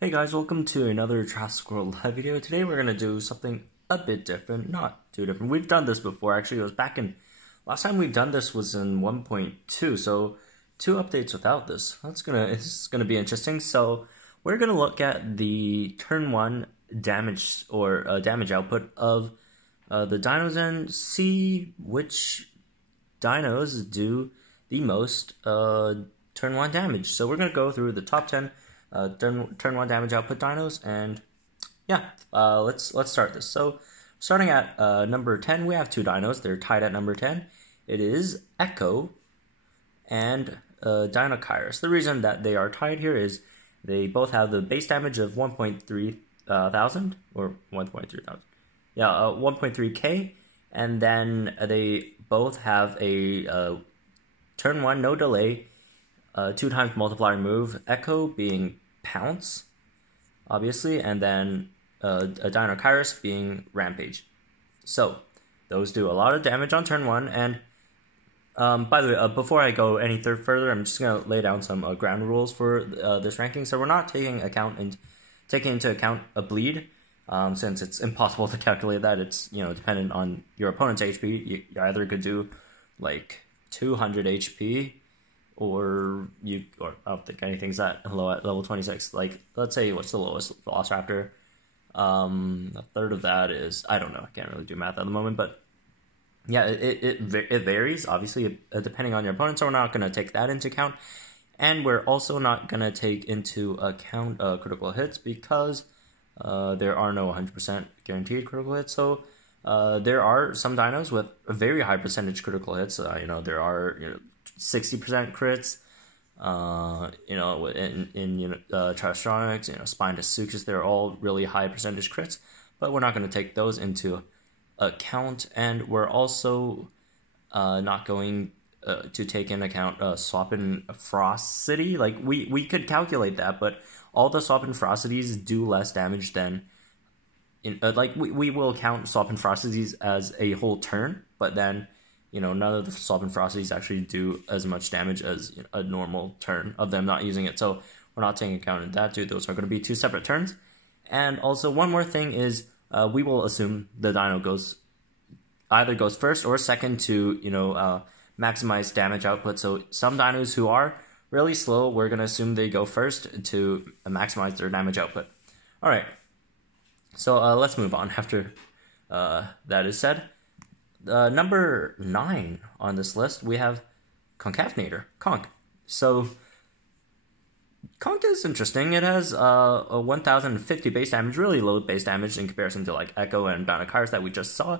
Hey guys, welcome to another Jurassic World Alive video. Today we're going to do something a bit different, not too different. We've done this before, actually. It was back in, last time we've done this was in 1.2, so 2 updates without this. It's gonna be interesting. So we're going to look at the turn 1 damage, or damage output of the dinos and see which dinos do the most turn 1 damage. So we're going to go through the top 10 turn 1 damage output dinos, and yeah, let's start this. So starting at number 10, we have 2 dinos. They're tied at number 10. It is Echo and Dino. The reason that they are tied here is they both have the base damage of 1.3 thousand, or 1.3 thousand. Yeah, 1.3k, and then they both have a turn 1 no delay 2 times multiplier move, Echo being Pounce, obviously, and then a Dino being Rampage. So, those do a lot of damage on turn 1, and by the way, before I go any further, I'm just going to lay down some ground rules for this ranking. So we're not taking into account a bleed, since it's impossible to calculate that. It's, dependent on your opponent's HP. You either could do, like, 200 HP, or I don't think anything's that low at level 26. Like, let's say, what's the lowest Velociraptor? A third of that is, I don't know, I can't really do math at the moment, but yeah, it varies, obviously, depending on your opponent, so we're not going to take that into account. And we're also not going to take into account critical hits, because there are no 100% guaranteed critical hits. So there are some dinos with a very high percentage critical hits. There are 60% crits. In Tristronics, Spined Sucus, they're all really high percentage crits. But we're not going to take those into account, and we're also not going to take into account Swappin' Ferocity. Like, we could calculate that, but all the Swappin' Ferocities do less damage than we will count Swappin' Ferocities as a whole turn, but then none of the Swappin' Ferocities actually do as much damage as a normal turn of them not using it. So we're not taking account of that, dude. Those are going to be 2 separate turns. And also, one more thing is, we will assume the dino either goes first or second to maximize damage output. So some dinos who are really slow, we're going to assume they go first to maximize their damage output. All right, so let's move on after that is said. Number 9 on this list, we have Concatenator, Conch. So Conch is interesting. It has a 1050 base damage, really low base damage in comparison to like Echo and Dino that we just saw.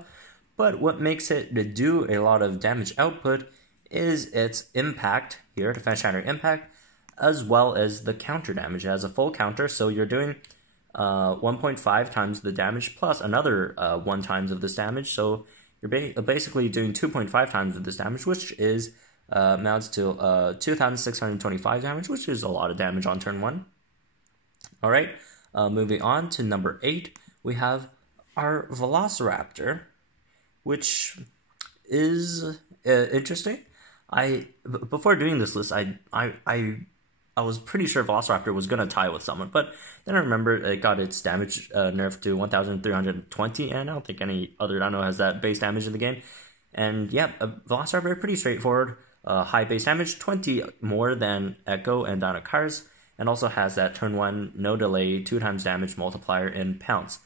But what makes it do a lot of damage output is its impact here, defense shatter impact, as well as the counter damage. It has a full counter, so you're doing 1.5 times the damage plus another 1 times of this damage. So you're basically doing 2.5 times of this damage, which is amounts to 2,625 damage, which is a lot of damage on turn 1. All right, moving on to number 8, we have our Velociraptor, which is interesting. Before doing this list, I was pretty sure Velociraptor was gonna tie with someone, but then I remember it got its damage nerfed to 1,320, and I don't think any other dino has that base damage in the game. And yeah, Velociraptor, pretty straightforward, high base damage, 20 more than Echo and Dino, and also has that turn 1 no delay 2 times damage multiplier in Pounce.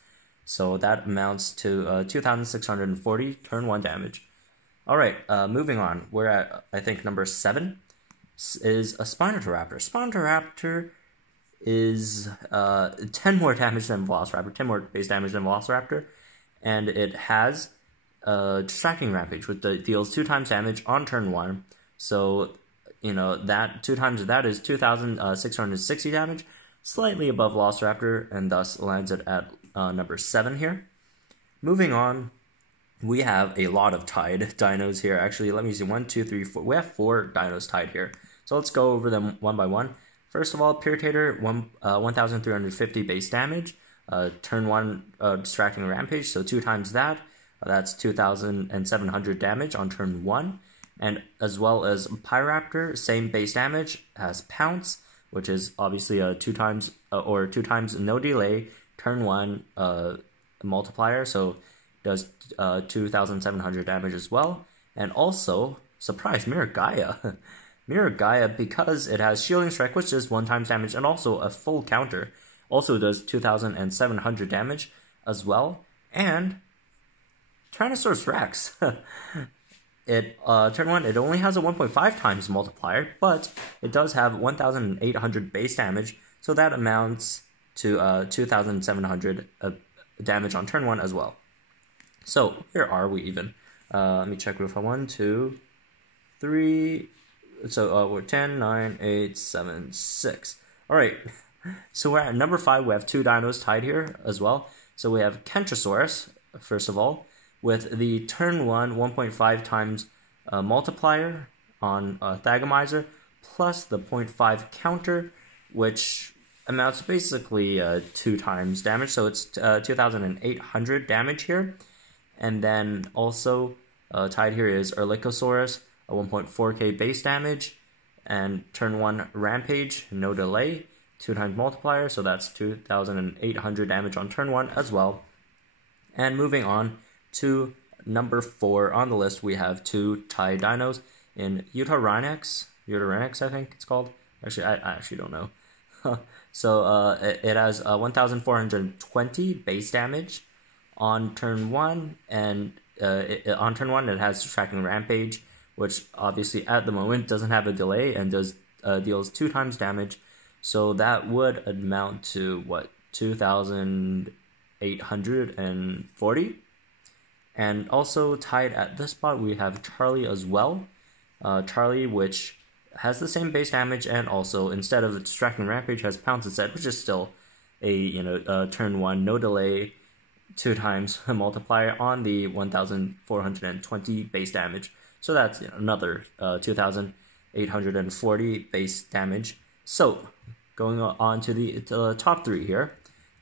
So that amounts to 2,640 turn 1 damage. All right, moving on. We're at, I think, number 7 is a Spinotoraptor. Spinotoraptor is 10 more damage than Velociraptor, 10 more base damage than Velociraptor, and it has Distracting Rampage, which deals 2 times damage on turn 1. So, that 2 times of that is 2,660 damage, slightly above Velociraptor, and thus lands it at number 7 here. Moving on, we have a lot of tied dinos here. Actually, let me see. 1, 2, 3, 4. We have 4 dinos tied here. So let's go over them one by one. First of all, Puritator, 1,350 base damage. Turn 1 Distracting Rampage, so 2 times that. That's 2,700 damage on turn 1. And as well as Pyraptor, same base damage, has Pounce, which is obviously a two times no delay turn 1 multiplier, so does 2,700 damage as well. And also, surprise, Mirror Gaia. Mirror Gaia, because it has Shielding Strike, which is 1 times damage, and also a full counter, also does 2,700 damage as well. And Tyrannosaurus Rex. Turn 1, it only has a 1.5 times multiplier, but it does have 1,800 base damage, so that amounts to 2,700 damage on turn 1 as well. So, where are we even? Let me check real fast. 1, 2, 3. So, we're 10, 9, 8, 7, 6. Alright, so we're at number 5. We have 2 dinos tied here as well. So, we have Kentrosaurus, first of all, with the turn 1 1.5 times multiplier on Thagomizer, plus the 0.5 counter, which amounts to basically 2 times damage, so it's 2,800 damage here. And then also tied here is Erlikosaurus, a 1.4k base damage, and turn 1 Rampage, no delay, 2 times multiplier, so that's 2,800 damage on turn 1 as well. And moving on to number 4 on the list, we have 2 tied dinos in Utahrinax, I think it's called. Actually, I actually don't know. So it has 1,420 base damage on turn 1, and on turn 1 it has Tracking Rampage, which obviously at the moment doesn't have a delay and deals 2 times damage. So that would amount to what, 2,840. And also tied at this spot we have Charlie as well. Charlie, which has the same base damage, and also instead of Distracting Rampage has Pounce instead, which is still a turn 1 no delay 2 times multiplier on the 1,420 base damage. So that's another 2,840 base damage. So going on to the top 3 here.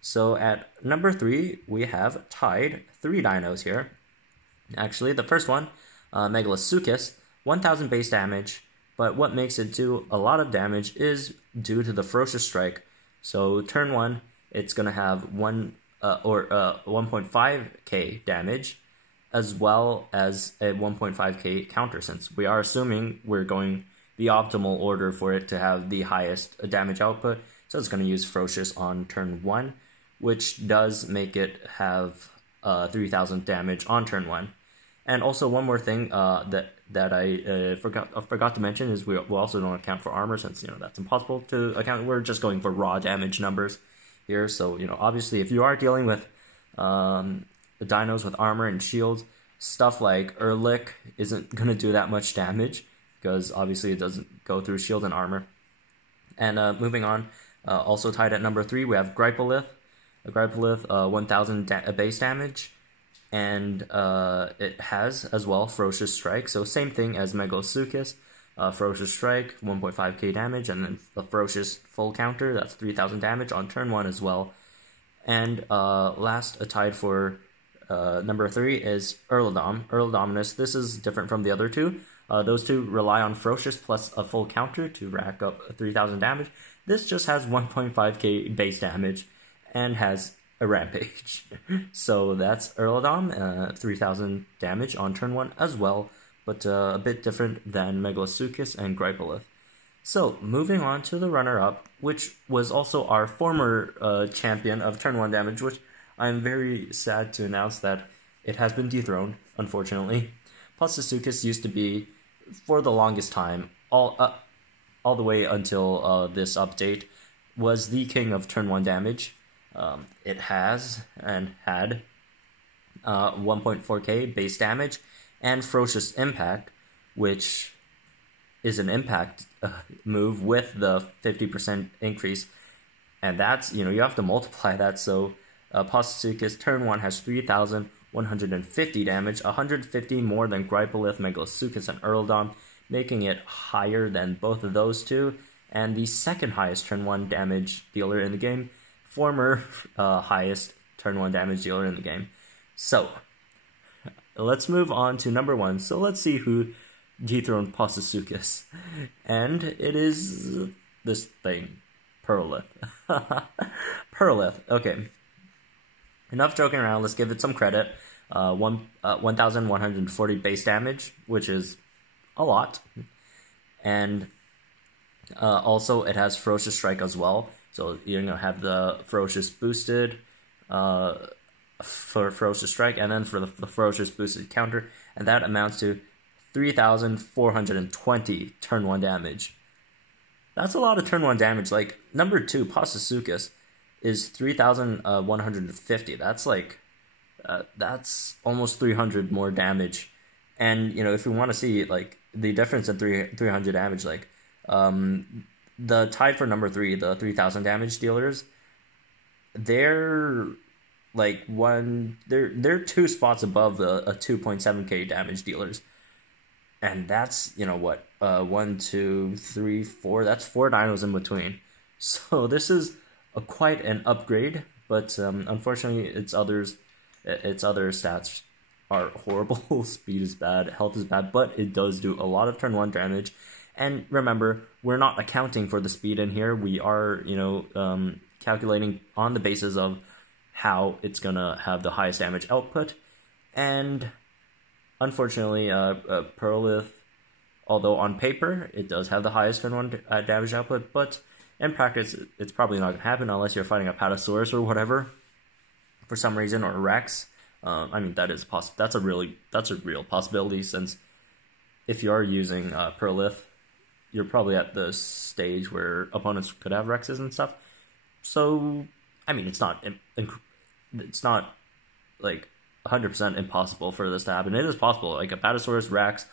So at number 3 we have tied 3 dinos here. Actually, the first one, Megalosuchus, 1,000 base damage, but what makes it do a lot of damage is due to the Ferocious Strike. So turn 1, it's going to have 1.5k damage, as well as a 1.5k counter, since we are assuming we're going the optimal order for it to have the highest damage output. So it's going to use Ferocious on turn 1, which does make it have 3,000 damage on turn 1. And also one more thing that I forgot to mention is we also don't account for armor, since that's impossible to account. We're just going for raw damage numbers here. So obviously if you are dealing with the dinos with armor and shields, stuff like Erlik isn't going to do that much damage, because obviously it doesn't go through shield and armor. And moving on, also tied at number 3 we have Gripelith. 1,000 base damage, and it has as well Ferocious Strike, so same thing as Megalosuchus. Ferocious Strike, 1.5k damage, and then the Ferocious full counter, that's 3,000 damage on turn 1 as well. And last, tied for number 3 is Erlodominus. This is different from the other 2. Those 2 rely on Ferocious plus a full counter to rack up 3,000 damage. This just has 1.5k base damage and has a Rampage. So that's Erlodom, 3,000 damage on turn 1 as well, but a bit different than Megalosuchus and Gripelith. So moving on to the runner-up, which was also our former champion of turn 1 damage, which I'm very sad to announce that it has been dethroned, unfortunately. Postosuchus used to be, for the longest time, all the way until this update, was the king of turn 1 damage. It has and had 1.4k base damage and Ferocious Impact, which is an impact move with the 50% increase, and that's, you have to multiply that. So Postosuchus turn 1 has 3,150 damage, 150 more than Gripelith, Megalosuchus, and Erldom, making it higher than both of those 2, and the second highest turn 1 damage dealer in the game, former highest turn 1 damage dealer in the game. So let's move on to number 1. So let's see who dethroned Postosuchus. And it is this thing, Perlith. Perlith. Okay. Enough joking around. Let's give it some credit. 1,140 base damage, which is a lot, and also it has Ferocious Strike as well. So you're gonna have the Ferocious boosted for Ferocious Strike, and then for the Ferocious boosted counter, and that amounts to 3,420 turn 1 damage. That's a lot of turn 1 damage. Like, number 2, Pasasuchus, is 3,150. That's like, that's almost 300 more damage. And, you know, if we want to see, like, the difference in 300 damage, like, the tied for number 3, the 3,000 damage dealers, they're like they're 2 spots above the 2.7k damage dealers. And that's, you know what, 1, 2, 3, 4, that's 4 dinos in between. So this is quite an upgrade, but unfortunately its other stats are horrible. Speed is bad, health is bad, but it does do a lot of turn 1 damage. And remember, we're not accounting for the speed in here. We are, you know, calculating on the basis of how it's gonna have the highest damage output. And unfortunately, Perlith, although on paper it does have the highest turn 1 damage output, but in practice it's probably not gonna happen unless you're fighting a Patasaurus or whatever for some reason, or Rex. I mean, that is possible. That's a real possibility, since if you are using Perlith, you're probably at the stage where opponents could have Rexes and stuff. So, I mean, it's not like 100% impossible for this to happen. It is possible. Like a Patasaurus, Rex,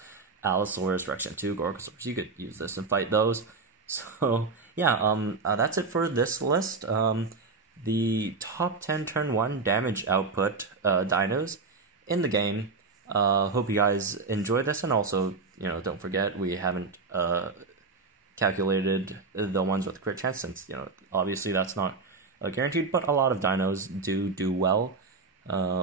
Allosaurus, Rex Gen 2, Gorgosaurus, you could use this and fight those. So, yeah, that's it for this list. The top 10 turn 1 damage output dinos in the game. Hope you guys enjoy this, and also, you know, don't forget, we haven't calculated the ones with crit chance, since, you know, obviously that's not guaranteed, but a lot of dinos do well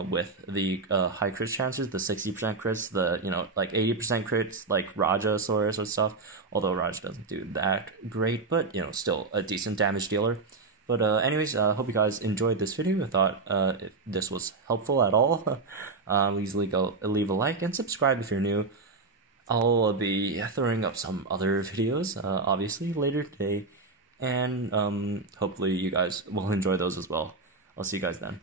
with the high crit chances, the 60% crits, the, you know, like 80% crits, like Rajasaurus or stuff, although Raj doesn't do that great, but, you know, still a decent damage dealer. But anyways, hope you guys enjoyed this video. I thought if this was helpful at all, please leave a like and subscribe if you're new. I'll be throwing up some other videos, obviously, later today, and hopefully you guys will enjoy those as well. I'll see you guys then.